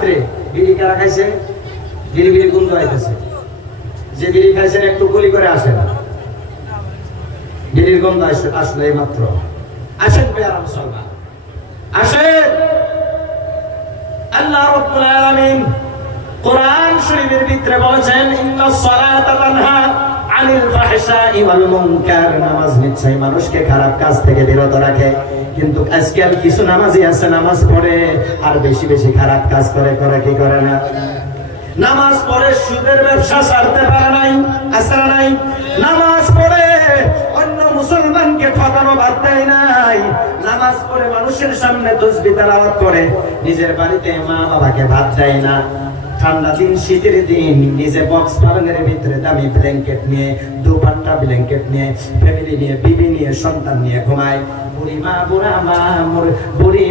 ভিতরে বিড়ি কারা খাইছে? বিড়ি বিড়ি গন্ধ আইতেছে। যে বিড়ি খাইছেন একটু গুলি করে আসেন। বিড়ির গন্ধ আস- আসলো এই মাত্র আসেন পেয়ারা মুসলমান। আসেন। আল্লাহ রাব্বুল আলামিন কোরআন শরীফের ভিতরে বলেছেন ইন্নাস সালাতা তানহা আনিল ফাহশাই ওয়াল মুনকার। নামাজ নিশ্চয়ই মানুষকে খারাপ কাজ থেকে বিরত রাখে। কিন্তু আজকাল কিছু নামাজি আছে, নামাজ পড়ে আর বেশি বেশি খারাপ কাজ করে করে কি করে না? নামাজ পড়ে সুদের ব্যবসা ছাড়তে পারে নাই আসরা নাই? নামাজ পড়ে অন্য মুসলমানকে ঠকানো বাদ দেয় নাই। নামাজ পড়ে মানুষের সামনে তসবি তালাওয়াত করে, নিজের বাড়িতে মা বাবাকে ভাত দেয় না। ঠান্ডা দিন, শীতের দিন, নিজে বক্স পালনের ভিতরে দামি ব্ল্যাঙ্কেট নিয়ে, দুপাট্টা ব্ল্যাঙ্কেট নিয়ে ফ্যামিলি নিয়ে, বিবি নিয়ে, সন্তান নিয়ে ঘুমায়। বুড়ি বুড়া মা, মোর বুড়ি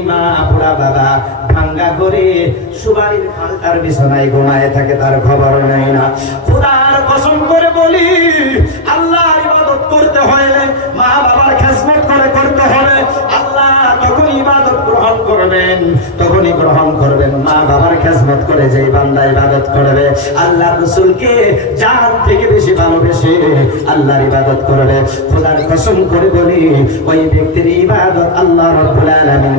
বাবা, ভাঙ্গা করে সুবাড়ির ফালতার বিছানায় ঘুমায় থাকে, তার খবর না। কসম করে বলি ইবাদত করতে হলে মা বাবার খেজমত করে করতে হবে গ্রহণ করবেন, তখনই গ্রহণ করবেন। মা বাবার খেজমত করে যে বান্দা ইবাদত করবে, আল্লাহ রসুলকে জান থেকে বেশি ভালোবেসে আল্লাহর ইবাদত করবে। খোদার কসম করে বলি, ওই ব্যক্তির ইবাদত আল্লাহ রব্বুল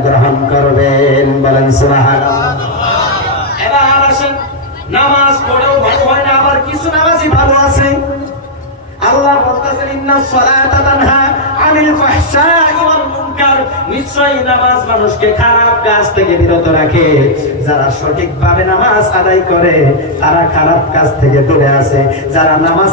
গ্রহণ করবেন। বলেন সুবহানাল্লাহ। নামাজ পড়েও ভালো হয় না, আবার কিছু নামাজই ভালো আছে। আল্লাহ বলতেছেন যারা নামাজ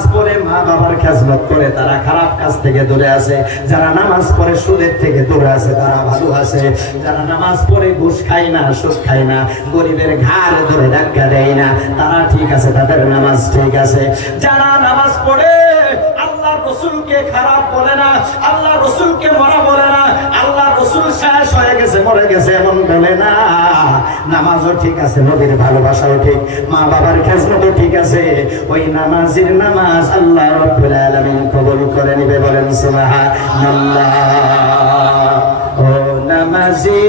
তারা নামাজ পড়ে সুদের থেকে দূরে আছে, তারা ভালো আছে। যারা নামাজ ঘুষ খায় না, সুদ খায় না, গরিবের ঘাড় ধরে ধাক্কা দেয় না, তারা ঠিক আছে, তাদের নামাজ ঠিক আছে। যারা নামাজ পড়ে রসুলকে খারাপ বলে না, আল্লাহ রসুলকে মরা বলে না, আল্লাহ রসুল শেষ হয়ে গেছে, মরে গেছে এমন বলে না। নামাজও ঠিক আছে, নবীর ভালোবাসাও ঠিক, মা বাবার খেজমতও ঠিক আছে। ওই নামাজের নামাজ আল্লাহ রব্বুল আলামিন কবুল করে নিবে বলেন সুবহানাল্লাহ। ও নামাজি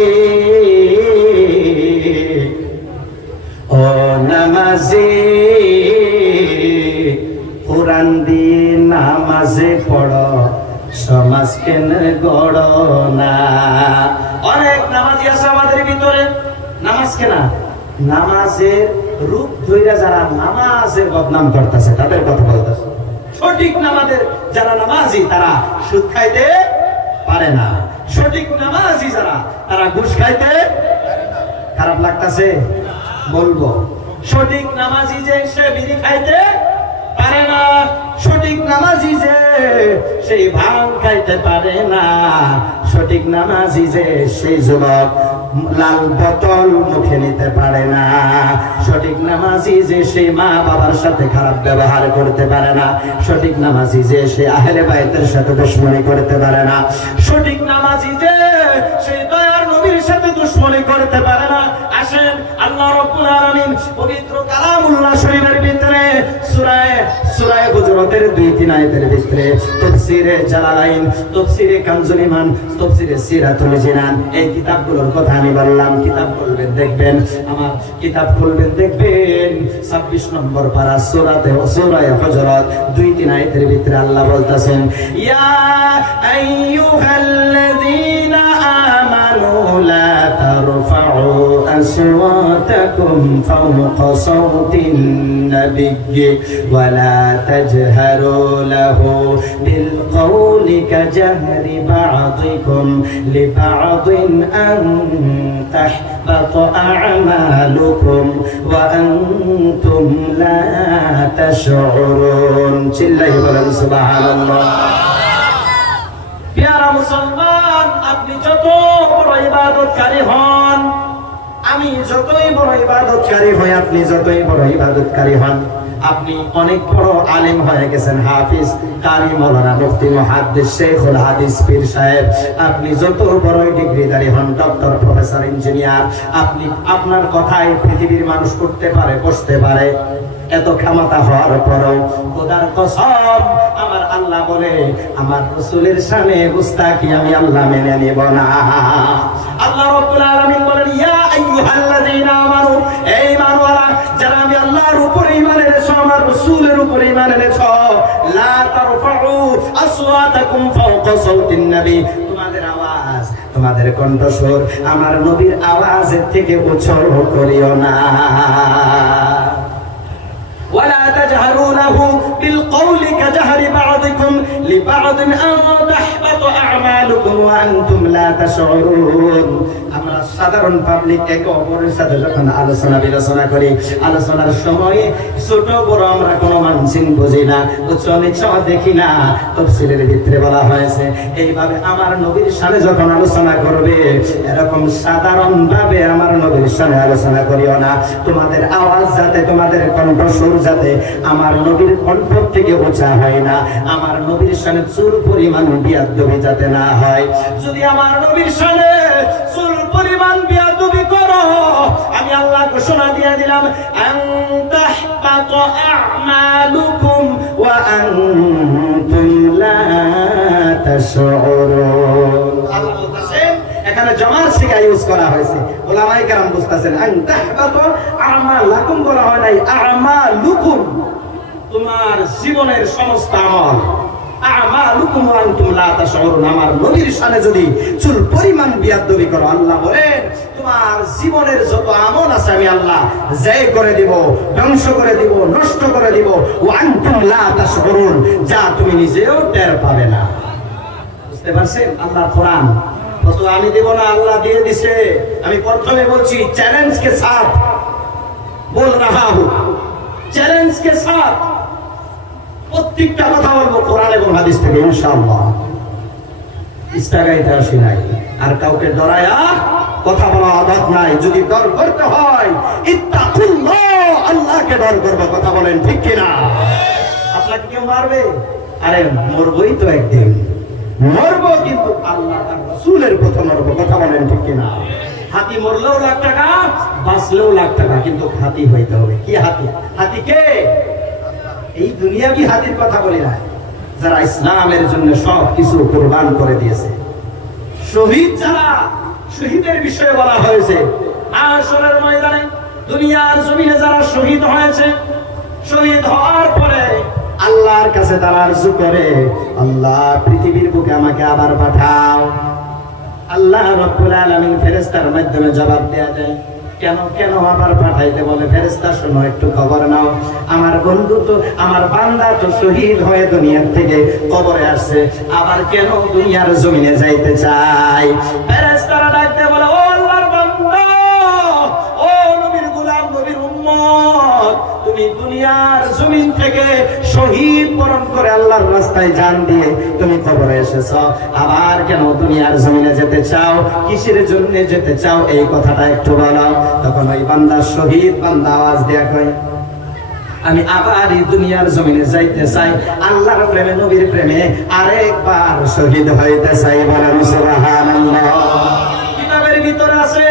ও নামাজি। নামাজে পড়ো, সমাজ কেন গড় না। অনেক নামাজি আছে আমাদের ভিতরে, নামাজ কেনা। নামাজের রূপ ধইরা যারা নামাজের বদনাম করতেছে, তাদের কথা বলতেছে। সঠিক নামাজের যারা নামাজি, তারা সুদ খাইতে পারে না। সঠিক নামাজি যারা, তারা ঘুষ খাইতে খারাপ লাগতাছে। বলব, সঠিক নামাজি যে সে বিড়ি খাইতে পারে না। সঠিক নামাজি যে সেই ভাং খাইতে পারে না। সঠিক নামাজি যে সেই যুবক লাল বোতল মুখে নিতে পারে না। সঠিক নামাজি যে সেই মা বাবার সাথে খারাপ ব্যবহার করতে পারে না। সঠিক নামাজি যে সে আহলে বাইতের সাথে দুশ্মনী করতে পারে না। সঠিক নামাজি যে সেই দয়ার নবীর সাথে দুশ্মনী করতে পারে না। আসেন। আল্লাহ রাব্বুল আলামিন পবিত্র কালামুল্লাহ শরীফের ভিতরে সূরা সূরা হুজুরাতের দুই তিন আয়াতের ভিতরে তাফসীরে জালালাইন, তাফসীরে কানজুল ইমান, তাফসীরে সিরাতুল জিনান। এই কিতাবগুলোর কথা আমি বললাম। কিতাব খুলবেন, দেখবেন। আমার কিতাব খুলবেন, দেখবেন। 26 নম্বর পারা সূরাতে সূরা হুজুরাত দুই তিন আয়াতের ভিতরে আল্লাহ বলতাছেন, ইয়া আইয়ুহাল্লাযীনা আমানু লা তারফাউ أصواتكم فوق صوت النبي ولا تجهروا له بالقول كجهر بعضكم لبعض أن تحبط أعمالكم وأنتم لا تشعرون চিল্লাই বলেন সুবহান আল্লাহ পেয়ারা মুসলমান আপনি যত বড় ইবাদতকারী হন আমি যতই বড় ইবাদতকারী হই, আপনি যতই বড় ইবাদতকারী হন, আপনি অনেক বড় আলেম হয়ে গেছেন, হাফিজ, কারি মৌলানা মুফতি মুহাদ্দিস শেখুল হাদিস পীর সাহেব। আপনি যত বড় ডিগ্রিধারী হন, ডক্টর, প্রফেসর, ইঞ্জিনিয়ার, আপনি আপনার কথাই পৃথিবীর মানুষ করতে পারে, বসতে পারে। এত ক্ষমতা হওয়ার পরও খোদার কসম আমার আল্লাহ বলে, আমার রসুলের সামনে গুস্তাকি আমি আল্লাহ মেনে নিব না। আল্লাহ রাব্বুল আলামিন বলেন, ইয়া আইয়ুহাল্লাযীনা আমানু, এই আমার উপরে ইমান এনেছো, আমার উপরে ইমান এনেছো, লা তারফাউ আসওয়াতাকুম ফাওকা নবী। তোমাদের আওয়াজ, তোমাদের কণ্ঠস্বর, আমার নবীর আওয়াজের থেকে উচ্চ করিও না। ولا تجهرونه بالقول كجهر بعضكم لبعض أن تحبط أعمالكم وأنتم لا تشعرون. সাধারণ পাবলিক একে অপরের সাথে যখন আলোচনা বিলোচনা করি, আলোচনার সময়ে ছোট বড় আমরা কোনো মানসিন বুঝি না উচ্চ নিচ দেখি না, তফসিলের ভিতরে বলা হয়েছে। এইভাবে আমার নবীর সামনে যখন আলোচনা করবে, এরকম সাধারণ ভাবে আমার নবীর সামনে আলোচনা করিও না। তোমাদের আওয়াজ যাতে, তোমাদের কণ্ঠস্বর যাতে আমার নবীর কণ্ঠ থেকে উঁচা হয় না, আমার নবীর সামনে চুর পরিমাণ বিয়াদবি যাতে না হয়। যদি আমার নবীর সামনে পরিমাণ বিয়াদবি করো। আমি আল্লাহ ঘোষণা দিয়ে দিলাম এখানে ইউজ করা হয় নাই, আমালুকুম। তোমার জীবনের সমস্ত আমল। আমালুকুম ওয়া আনতুম লা তাশউরুন। আমার নবীর শানে যদি চুল পরিমাণ বিয়াদবি করো, আল্লাহ বলেন, তোমার জীবনের যত আমল আছে আমি আল্লাহ জয় করে দিব, ধ্বংস করে দিব, নষ্ট করে দিব। ওয়া আনতুম লা তাশউরুন। যা তুমি নিজেও টের পাবে না। বুঝতে পারছেন? আল্লাহ কোরআন। কত আমি দেব না, আল্লাহ দিয়ে দিছে। আমি প্রথমে বলছি চ্যালেঞ্জ কে সাথ বল রাহা চ্যালেঞ্জ কে সাথ প্রত্যেকটা কথা বলব কোরআন এবং হাদিস থেকে, ইনশাআল্লাহ। ইস্তাগাইতে আসি নাই। আর কাউকে ডরায়া কথা বলা নাই। যদি ডর করতে হয়, ইত্তাকুল্লাহ, আল্লাহকে ডর করবে, কথা বলেন ঠিক আপনাকে কেউ মারবে? আরে, মরবই তো একদিন। মরবো কিন্তু আল্লাহ তার রাসূলের প্রথম মরবো, কথা বলেন ঠিক কিনা? হাতি মরলেও লাখ টাকা, বাঁচলেও লাখ টাকা, কিন্তু হাতি হইতে হবে। কি হাতি? হাতি কে? এই দুনিয়াবি হাতির কথা বলি না? যারা ইসলামের জন্য সব কিছু কোরবান করে দিয়েছে। শহীদ যারা, শহীদের বিষয়ে বলা হয়েছে। আসরের ময়দানে দুনিয়ার জমিনে যারা শহীদ হয়েছে, শহীদ হওয়ার পরে আল্লাহর কাছে তারা আরজু করে আল্লাহ পৃথিবীর বুকে আমাকে আবার পাঠাও। আল্লাহ রব্বুল আলামিন ফেরেশতার মাধ্যমে জবাব দেয়া দেয় কেন কেন আবার পাঠাইতে বলে? ফেরেশতা, শোনো, একটু নাও। আমার বন্ধু তো, আমার বান্দা তো শহীদ হয়ে দুনিয়ার থেকে কবরে আসছে। আবার কেন দুনিয়ার জমিনে যাইতে চাই বলে, ও তুমি দুনিয়ার জমিন থেকে শহীদ বরণ করে আল্লাহর রাস্তায় জান দিয়ে তুমি খবরে এসেছ। আবার কেন দুনিয়ার জমিনে যেতে চাও? কিসের জন্য যেতে চাও? এই কথাটা একটু বলো। তখন ওই বান্দা শহীদ, বান্দা আওয়াজ দেয়া কয়, আমি আবার এই দুনিয়ার জমিনে যাইতে চাই। আল্লাহর প্রেমে, নবীর প্রেমে আরেকবার শহীদ হইতে চাই। বলেন, সুবহানাল্লাহ। কিতাবের ভিতরে আছে,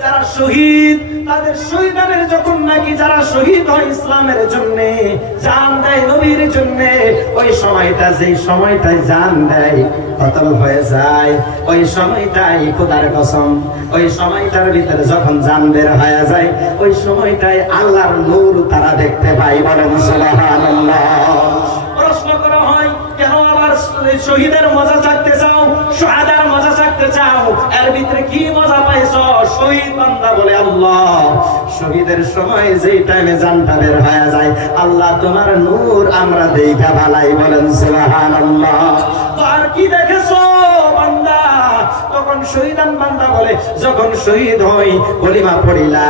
যারা শহীদ তাদের যখন নাকি যারা শহীদ হয় ইসলামের জন্য, জান দেয় নবীর জন্য, ওই সময়টা যেই সময়টাই জান দেয় কতল হয়ে যায়। ওই সময়টাই খোদার কসম, ওই সময়টার ভিতরে যখন জান বের হয়ে যায়, ওই সময়টাই আল্লাহর নূর তারা দেখতে পাই বলেন সুবহানাল্লাহ। প্রশ্ন করা হয় কেন আবার শহীদের মজা থাকতে চাও মজা থাকতে চাও, এর ভিতরে কি মজা পাইছ? শহীদ বান্দা বলে, আল্লাহ, শহীদের সময় যেই টাইমে জানটা বের হয়ে যায়, আল্লাহ তোমার নূর আমরা দেখা ভালাই বলেন, সুবহানাল্লাহ। আর কি দেখেছ? তখন শহীদান বান্দা বলে, যখন শহীদ হই কলিমা পড়িলা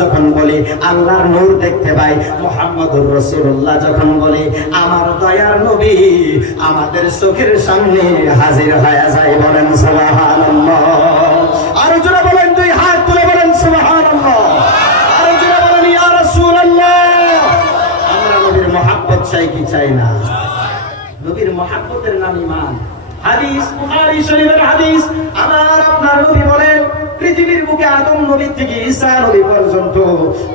যখন বলি, আল্লাহর নূর দেখতে পাই, মুহাম্মাদুর রাসূলুল্লাহ যখন বলি, আমার দয়ার নবী আমাদের চোখের সামনে হাজির হয়ে যায় বলেন, সুবহানাল্লাহ আর জোরে বলেন দুই হাত তুলে বলেন সুবহানাল্লাহ আর জোরে বলেন ইয়া রাসূলুল্লাহ মহাব্বত চাই না। নবীর মহাব্বতের নাম ইমান হাদিস, বুখারী শরীফের হাদিস। আমার আপনার নবী বলেন পৃথিবীর বুকে আদম নবী থেকে ঈসা নবী পর্যন্ত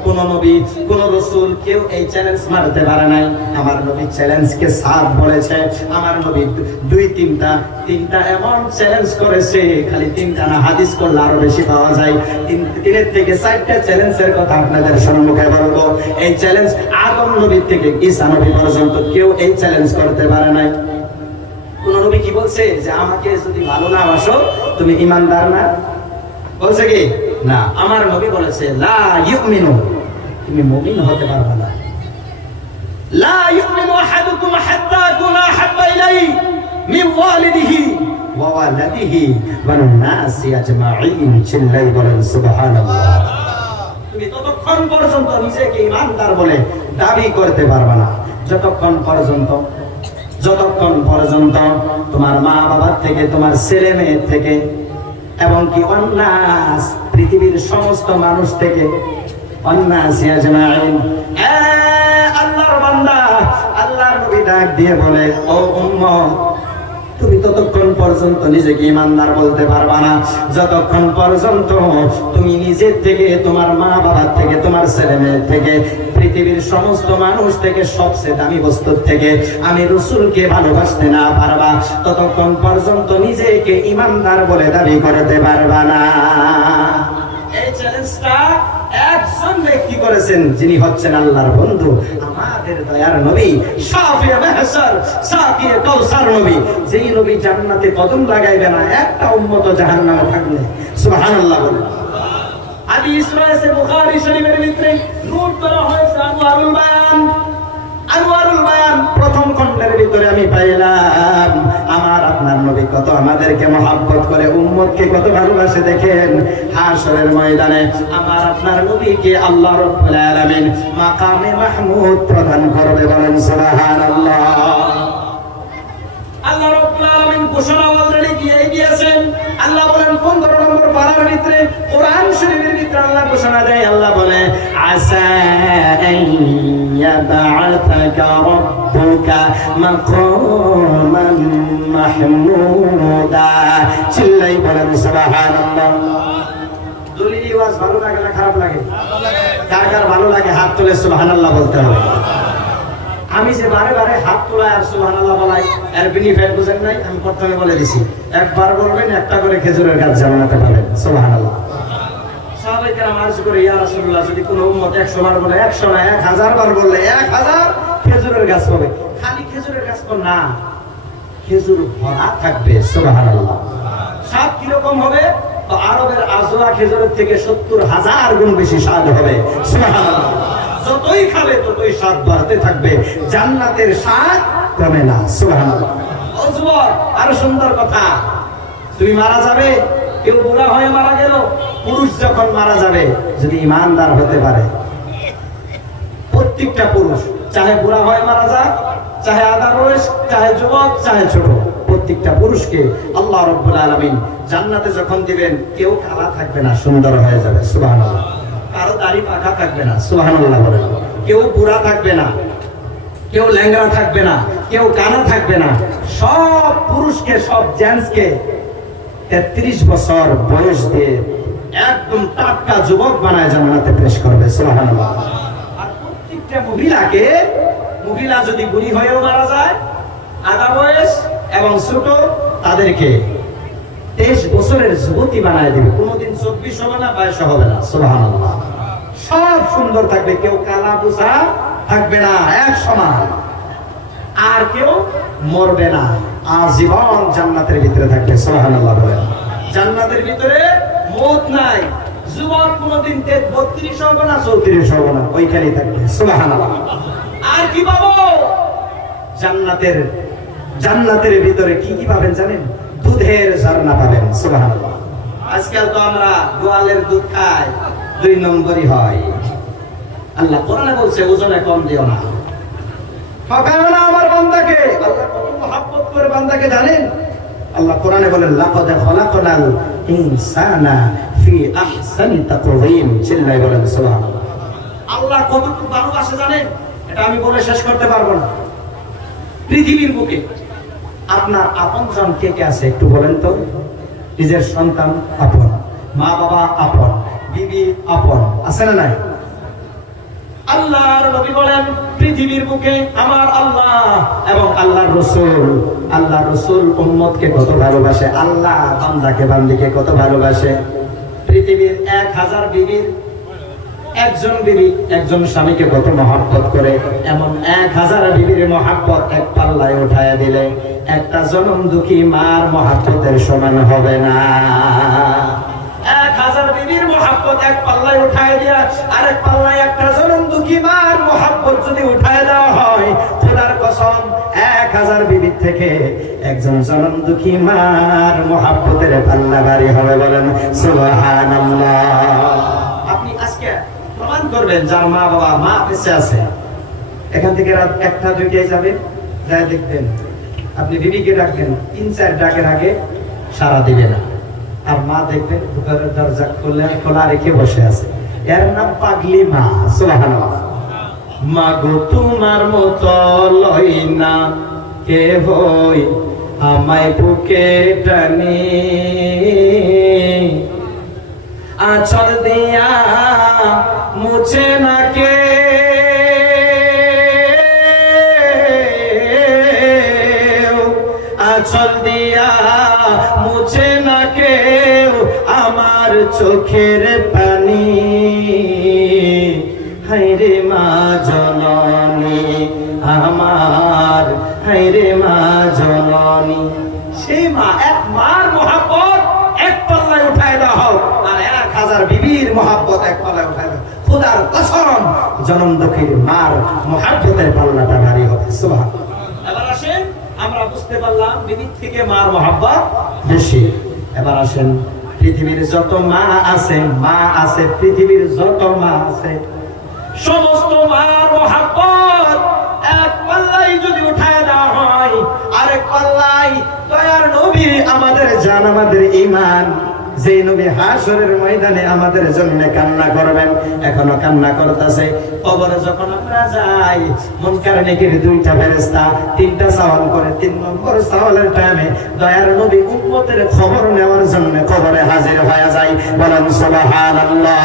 কোন নবী, কোন রাসূল কেউ এই চ্যালেঞ্জ মারতে পারে নাই। আমার নবী চ্যালেঞ্জকে সাথ বলেছে, আমার নবী দুই তিনটা তিনটা এমন চ্যালেঞ্জ করেছে, খালি তিনটা না, হাদিস করলে আরও বেশি পাওয়া যায়। তিন, তিনের থেকে চারটা চ্যালেঞ্জের কথা আপনাদের সম্মুখে বলব। এই চ্যালেঞ্জ আদম নবী থেকে ঈসা নবী পর্যন্ত কেউ এই চ্যালেঞ্জ করতে পারে নাই। কোন নবী কি বলছে যে, আমাকে যদি ভালো না বাসো, তুমি ইমানদার না? বলছে কি? না। আমার নবী বলেছে লা ইউমিনু। তুমি মুমিন হতে পারবে না। লা ইউমিনু আহাদুকুম হাত্তা কুনা হাব্বা ইলাই মিন ওয়ালিদিহি ওয়া ওয়ালাদিহি ওয়ান নাসি আজমাইন চিল্লাই বলেন সুবহানাল্লাহ। তুমি ততক্ষণ পর্যন্ত নিজেকে ইমানদার বলে দাবি করতে পারবে না। যতক্ষণ পর্যন্ত যতক্ষণ পর্যন্ত তোমার মা বাবার থেকে তোমার ছেলে মেয়ের থেকে এবং কি অন্যাস, পৃথিবীর সমস্ত মানুষ থেকে অন্যাস আল্লাহর বান্দা, আল্লাহর নবী ডাক দিয়ে বলে, ও উম্মত তুমি ততক্ষণ পর্যন্ত নিজেকে ইমানদার বলতে পারবা না। যতক্ষণ পর্যন্ত তুমি নিজের থেকে, তোমার মা বাবার থেকে, তোমার ছেলে মেয়ের থেকে, পৃথিবীর সমস্ত মানুষ থেকে সবচেয়ে দামি বস্তুর থেকে আমি রসুলকে ভালোবাসতে না পারবা, ততক্ষণ পর্যন্ত নিজেকে ইমানদার বলে দাবি করতে পারবা না। এই চ্যালেঞ্জটা একজন ব্যক্তি করেছেন, যিনি হচ্ছেন আল্লাহর বন্ধু। আমাদের দয়ার নবী কদম লাগাইবে না, একটা উম্মত জাহান্নামে থাকলে সুবহানাল্লাহ বলে রয়েছে বুখারী শরীফের ভিতরে। নূর করা হয়েছে আনোয়ারুল বায়ান। আনোয়ারুল বায়ান প্রথম খণ্ডের ভিতরে আমি পাইলাম। আমার আপনার নবী কত আমাদেরকে মহাব্বত করে, উম্মতকে কত ভালোবাসে দেখেন। হাসরের ময়দানে আমার আপনার নবীকে আল্লাহ রাব্বুল আলামিন মাকামে মাহমুদ প্রদান করবে বলেন, সুবহানাল্লাহ। আল্লাহ রাব্বুল আলামিন ঘোষণা অলরেডি দিয়ে দিয়েছেন। আল্লাহ বলেন 15 পারার ভিতরে, কোরআন শরীফের ভিতরে আল্লাহ ঘোষণা দেয়, আল্লাহ বলে চিল্লাই বলেন, সুবহানাল্লাহ। দলিলি ওয়াজ ভালো লাগে খারাপ লাগে? কার কার ভালো লাগে? হাত তুলে সুবহানাল্লাহ বলতে হবে। আমি যে বারে বারে হাত তোলা আর সুবহানাল্লাহ বলাই, এর বেনিফিট বুঝেন নাই? আমি প্রথমে বলে দিছি, একবার বলবেন, একটা করে খেজুরের গাছ জানাতে পারেন সুবহানাল্লাহ। সাহাবায়ে কেরাম আরজ করে রাসূলুল্লাহ, যদি কোনো উম্মত 100 বার বলে 100 না 1000 বার বললে 1000 খেজুরের গাছ পাবে। খালি খেজুরের গাছ হবে? আরবের আজওয়া খেজুরের থেকে সত্তর হাজার গুণ বেশি স্বাদ হবে যতই খাবে, ততই স্বাদ বাড়তে থাকবে। জান্নাতের স্বাদ কমে না। সুবহানাল্লাহ। আরও সুন্দর কথা। তুমি মারা যাবে, কেউ বুড়া হয়ে মারা গেল। পুরুষ যখন মারা যাবে, যদি ইমানদার হতে পারে। প্রত্যেকটা পুরুষ, চাহে বুড়া হয়ে মারা যাক, চাহে আদা বয়স চাহে যুবক, চাহে ছোট। প্রত্যেকটা পুরুষকে আল্লাহ রব্বুল আলামিন জান্নাতে যখন দিবেন, কেউ কালা থাকবে না, সুন্দর হয়ে যাবে। সুবহানাল্লাহ। কারও দাড়ি পাকা থাকবে না, সুবহানাল্লাহ বলেন। কেউ বুড়া থাকবে না, কেউ ল্যাংড়া থাকবে না, কেউ কানা থাকবে না, সব পুরুষকে, সব জেন্টসকে তেত্রিশ বছর বয়স দিয়ে একদম টাটকা যুবক বানায় জান্নাতে পেশ করবে, সুবহানাল্লাহ। আর প্রত্যেকটা মহিলাকে, মহিলা যদি বুড়ি হয়েও মারা যায়, আধা বয়স এবং ছোট, তাদেরকে তেইশ বছরের যুবতী বানায় দিবে। কোনোদিন চব্বিশ হবে না বয়স হবে না। সুবহানাল্লাহ। সব সুন্দর থাকবে। কেউ কালা বুসা থাকবে না, এক সমান। আর কেউ মরবে না। আজীবন জান্নাতের ভিতরে থাকবে। বলেন। জান্নাতের ভিতরে মত নাই। যুবক কোনদিন বত্রিশ হবে না, চৌত্রিশ হবে না। ওইখানেই থাকবে। সুবহানাল্লাহ। আর কি পাবো? জান্নাতের জান্নাতের ভিতরে কি কি পাবেন জানেন? দুধের ঝর্ণা পাবেন আজকাল তো আমরা গোয়ালের দুধ খাই, দুই নম্বরই হয়। আল্লাহ কোরআনে বলছে, ওজনে কম দিও কত জানেন? এটা আমি বলে শেষ করতে পারব না। পৃথিবীর বুকে। আপনার আপনজন কে কে আছে একটু বলেন তো? নিজের সন্তান আপন, মা বাবা আপন, বিবি আপন, আছে না নাই? আল্লাহর নবী বলেন, পৃথিবীর বুকে আমার আল্লাহ এবং আল্লাহর রসুল। আল্লাহর রসুল কত ভালোবাসে, আল্লাহ বান্দাকে, বান্দিকে কত ভালোবাসে। পৃথিবীর এক হাজার বিবির একজন বিবি একজন স্বামীকে কত মহাব্বত করে, এমন এক হাজার বিবির মহাব্বত এক পাল্লায় উঠায় দিলে। একটা জনম দুঃখী মার মহাব্বতের সমান হবে না। এক হাজার বিবির মহাব্বত এক পাল্লায় উঠায় দিয়া, আরেক পাল্লায় একটা জনম দুঃখী মার মহাব্বত যদি উঠায় দেওয়া হয়, খোদার কসম, এক হাজার বিবির থেকে একজন জনম দুঃখী মার মহাব্বতের পাল্লা ভারী হবে বলেন, সুবহানাল্লাহ। আপনি আজকে প্রমাণ করবেন যার মা বাবা মা বেঁচে আছে। এখান থেকে রাত একটা দুইটায় যাবে, যায় দেখবেন। আপনি বিবিকে ডাকবেন তিন, চার ডাকের আগে সারা দিবে না। আর মা দেখবেন ঘরের দরজা খুলে খোলা রেখে বসে আছে। এর নাম পাগলি মা, সুবহানাল্লাহ। মা গো তোমার মতো লই না কে হই আমায় বুকে টানি। আচল দিয়া মুছে না কে আচল দিয়া মুছে না কেউ আমার চোখের পানি। হাইরে মা জননী, আমার হাইরে মা জননী। সেই মা, এক মার মহাব্বত এক পাল্লায় উঠায় হোক, আর এক হাজার বিবির মহাব্বত এক পাল্লায় উঠায় দেওয়া খুদার কসম, জনম মার মহাব্বতের পাল্লাটা ভারী হবে। সুবহান এবার আসেন আমরা পারলাম বিবির থেকে মার মহাব্বত বেশি। এবার আসেন, পৃথিবীর যত মা আছে মা আছে, পৃথিবীর যত মা আছে, সমস্ত মার মহাব্বত এক পাল্লাই যদি উঠায় দেওয়া হয়, আরেক পাল্লাই দয়ার নবী আমাদের জান, আমাদের ইমান যে নবী হাসরের ময়দানে আমাদের জন্য কান্না করবেন, এখনও কান্না করতেছে। কবরে যখন আমরা যাই মন কারণের দুইটা ফেরেস্তা তিনটা সওয়াল করে, তিন নম্বর সওয়ালের টাইমে দয়ার নবী উম্মতের খবর নেওয়ার জন্য কবরে হাজির হয়ে যায়। বলেন, সুবহানাল্লাহ।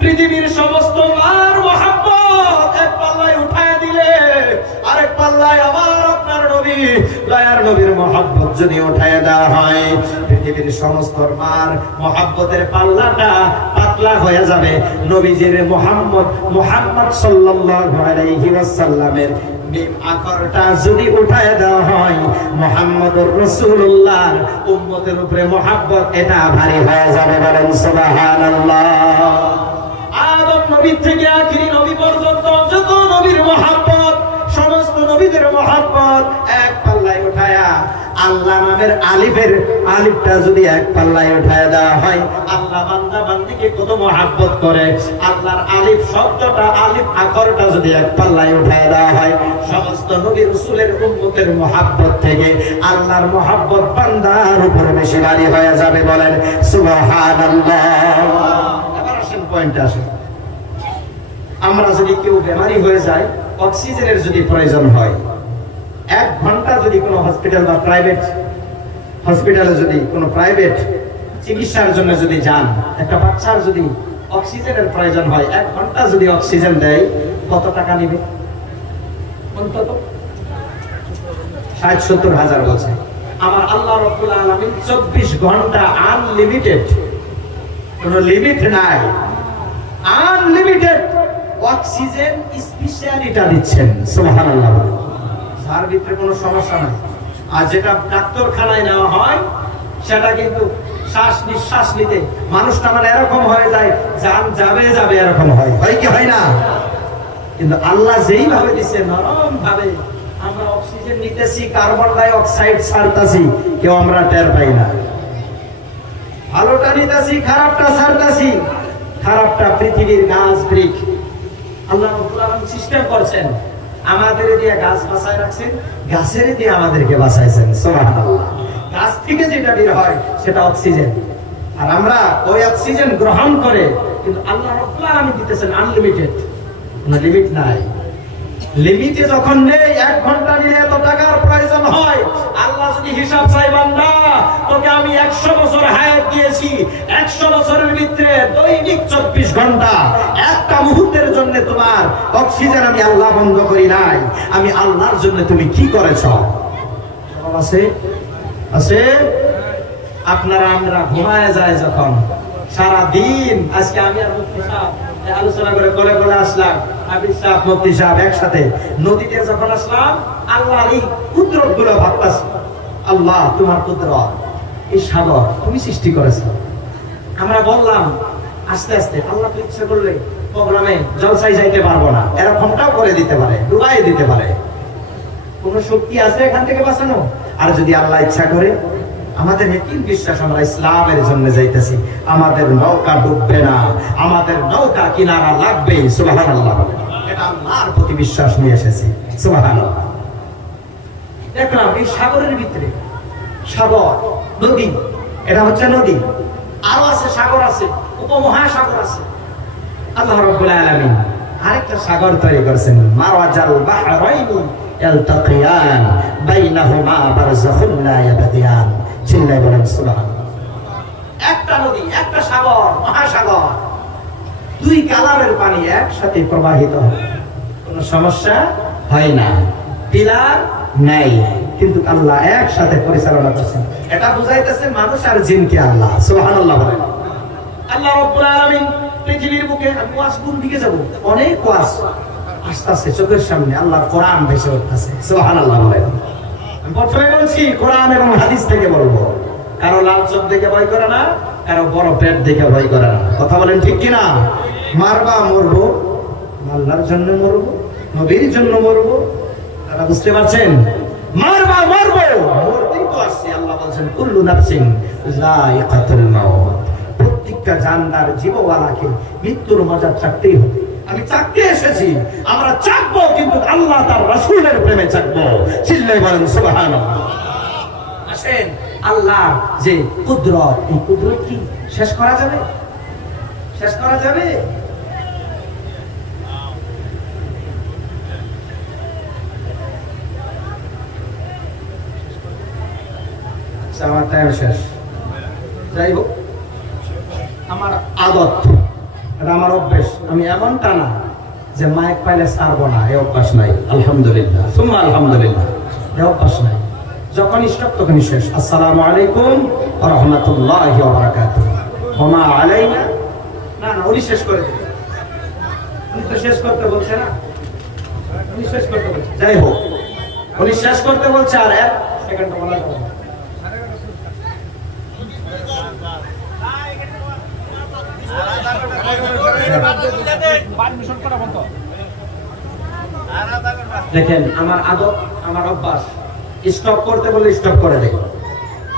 পৃথিবীর সমস্ত মার মহাব্বত এক পাল্লায় উঠায় দিলে, আরেক পাল্লায় আবার আপনার নবী, দয়ার নবীর মহাব্বত যদি উঠায় দেওয়া হয়, পৃথিবীর সমস্ত মার মহাব্বতের পাল্লাটা পাতলা হয়ে যাবে। নবীজির মোহাম্মদ মোহাম্মদ সাল্লাল্লাহু যদি উঠায় দেওয়া হয় উম্মতের উপরে মহাব্বত এটা ভারী হয়ে যাবে বলেন আদম নবী থেকে আখিরি নবী পর্যন্ত যত নবীর মহাব্বত নবীদের মহাব্বত এক পাল্লায় উঠায়া। আল্লাহ নামের আলিফের আলিফটা যদি এক পাল্লায় উঠায় দেওয়া হয়, আল্লাহ বান্দা বান্দিকে কত মহাব্বত করে। আল্লাহর আলিফ শব্দটা, আলিফ আকরটা যদি এক পাল্লায় উঠায় দেওয়া হয়, সমস্ত নবী রসুলের উম্মতের মহাব্বত থেকে আল্লাহর মহাব্বত বান্দার উপরে বেশি ভারী হয়ে যাবে বলেন, সুবহানাল্লাহ। এবার আসেন পয়েন্টে আসেন। আমরা যদি কেউ বেমারি হয়ে যায় অক্সিজেনের যদি প্রয়োজন হয়, এক ঘণ্টা যদি কোনো হসপিটাল বা প্রাইভেট হসপিটালে যদি কোনো প্রাইভেট চিকিৎসার জন্য যদি যান, একটা বাচ্চার যদি অক্সিজেনের প্রয়োজন হয়, এক ঘণ্টা যদি অক্সিজেন দেয়, কত টাকা নিবে? অন্তত ষাট, সত্তর হাজার বলছে। আমার আল্লাহ রব্বুল আলমিন চব্বিশ ঘণ্টা আনলিমিটেড কোনো লিমিট নাই। আনলিমিটেড অক্সিজেন স্পেশালিটা দিচ্ছেন, সুবহানাল্লাহ। যার ভিতরে কোনো সমস্যা নাই। আর যেটা ডাক্তারখানায় নেওয়া হয়, সেটা কিন্তু শ্বাস নিঃশ্বাস নিতে মানুষটা মানে এরকম হয়ে যায়, যান যাবে যাবে এরকম হয়। হয় কি হয় না? কিন্তু আল্লাহ যেই ভাবে দিছে নরম ভাবে আমরা অক্সিজেন নিতেছি, কার্বন ডাই অক্সাইড ছাড়তাছি, কেউ আমরা টের পাই না। ভালোটা নিতেছি, খারাপটা ছাড়তাছি, খারাপটা পৃথিবীর গাছ বৃক্ষ আল্লাহ সিস্টেম করছেন। আমাদের দিয়ে গাছ বাঁচায় রাখছেন, গাছের দিয়ে আমাদেরকে বাঁচাইছেন গাছ থেকে যেটা বের হয়, সেটা অক্সিজেন। আর আমরা ওই অক্সিজেন গ্রহণ করে, কিন্তু আল্লাহ রব্বুল আলামিন দিতেছেন আনলিমিটেড কোনো লিমিট নাই। লিমিটে যখন নেই, এক ঘণ্টা নিলে এত টাকার প্রয়োজন হয়। আল্লাহ যদি হিসাব চাইবান না তোকে আমি একশো বছর হায়াত দিয়েছি। একশো বছরের ভিতরে দৈনিক চব্বিশ ঘণ্টা। একটা মুহূর্তের জন্য তোমার অক্সিজেন আমি আল্লাহ বন্ধ করি নাই। আমি আল্লাহর জন্য তুমি কি করেছ? আছে? আছে? আপনারা আমরা ঘুমায় যায় যখন। সারা দিন আজকে আমি আর আলোচনা করে কলে কলে আসলাম। একসাথে নদীতে আল্লাহ তোমার সাগর তুমি সৃষ্টি করেছ। আমরা বললাম, আস্তে আস্তে, আল্লাহ ইচ্ছা করলে পারব না, এরকমটাও করে দিতে পারে ডুবাই দিতে পারে। কোন শক্তি আছে এখান থেকে বাঁচানো? আর যদি আল্লাহ ইচ্ছা করে আমাদের একই বিশ্বাস আমরা ইসলামের জন্য যাইতেছি। আমাদের নৌকা ডুববে না। আমাদের নৌকা কিনারা লাগবে আল্লাহর প্রতি বিশ্বাস নিয়ে এসেছি সুবাহান দেখলাম এই সাগরের ভিতরে, সাগর, নদী, এটা হচ্ছে নদী। আরও আছে সাগর আছে, উপমহাসাগর আছে। আল্লাহ রাব্বুল আরেকটা সাগর তৈরি করেছেন, মারাজাল বাহরাইনি লা চিল্লাই বলেন সুবহানাল্লাহ একটা নদী, একটা সাগর, মহাসাগর, দুই কালারের পানি একসাথে প্রবাহিত কোনো সমস্যা হয় না। পিলার নাই, কিন্তু আল্লাহ একসাথে পরিচালনা করছেন। এটা বুঝাইতেছে মানুষ আর জিনকে আল্লাহ সুবহানাল্লাহ বলেন। আল্লাহ রব্বুল আলামিন পৃথিবীর বুকে, আমি ওয়াজ কোন দিকে যাব? অনেক ওয়াজ আস্তে আস্তে চোখের সামনে, আল্লাহর কোরআন ভেসে উঠতেছে সুবহানাল্লাহ বলেন। আমি প্রথমে বলছি, কোরআন এবং হাদিস থেকে বলব। কারও লাল চোখ দেখে ভয় করে না, কারও বড় পেট দেখে ভয় করে না। কথা বলেন ঠিক কিনা? মারবা, মরবো। আল্লাহর জন্য মরবো, নবীর জন্য মরবো। তারা বুঝতে পারছেন? মারবা, মরবো। মরতেই তো আসছে, আল্লাহ বলছেন, কুল্লু নাফসিন প্রত্যেকটা জানদার জীবওয়ালাকে মৃত্যুর মজা চাকতেই হবে। আমি চাকতে এসেছি আমরা চাকবো কিন্তু আল্লাহ তার রাসূলের প্রেমে চাকবো। চিল্লাই বলেন সুবহানাল্লাহ। আসেন আল্লাহ যে কুদরত এই কুদরত কি শেষ করা যাবে? শেষ করা যাবে? আচ্ছা, আমার আদত আমার অভ্যেস। আমি এমন টানা যে মাইক পাইলে ছাড়বো না, এ অভ্যাস নাই। আলহামদুলিল্লাহ। সুম্মা আলহামদুলিল্লাহ। এ অভ্যাস নাই। যখন স্টপ, তখনই শেষ। আসসালামু আলাইকুম রাহমাতুল্লাহি ওয়া বারাকাতুহু। ওয়া মা আলাইনা? না না, উনি শেষ করে উনি তো শেষ করতে বলছে না। শেষ করতে বলছে। যাই হোক, উনি শেষ করতে বলছে আর এক। দেখেন, আমার আদত আমার অভ্যাস। স্টপ করতে বলে স্টপ করে দেয়।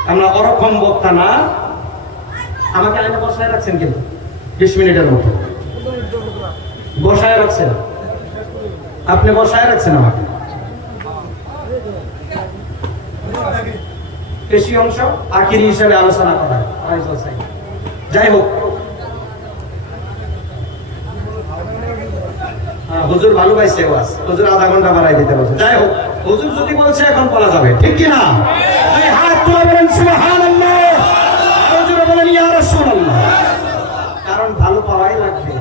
আমরা ওরকম বক্তা না। আমাকে আইনে বসায় রাখছেন কিন্তু। বিশ মিনিটের মতো বসায় রাখছেন। আপনি বসায় রাখছেন আমাকে। বেশি অংশ আখিরি হিসেবে আলোচনা করা। যাই হোক হ্যাঁ, হুজুর ভালো পাইছে ওয়াজ। হুজুর আধা ঘণ্টা বাড়াই দিতে বলছে। যাই হোক, হুজুর যদি বলছে, এখন বলা যাবে। ঠিক কি না দুই হাত তুলে বলেন, সুবহানাল্লাহ। হুজুর জোরে বলেন, ইয়া রাসূলুল্লাহ। কারণ ভালো পাওয়াই লাগবে।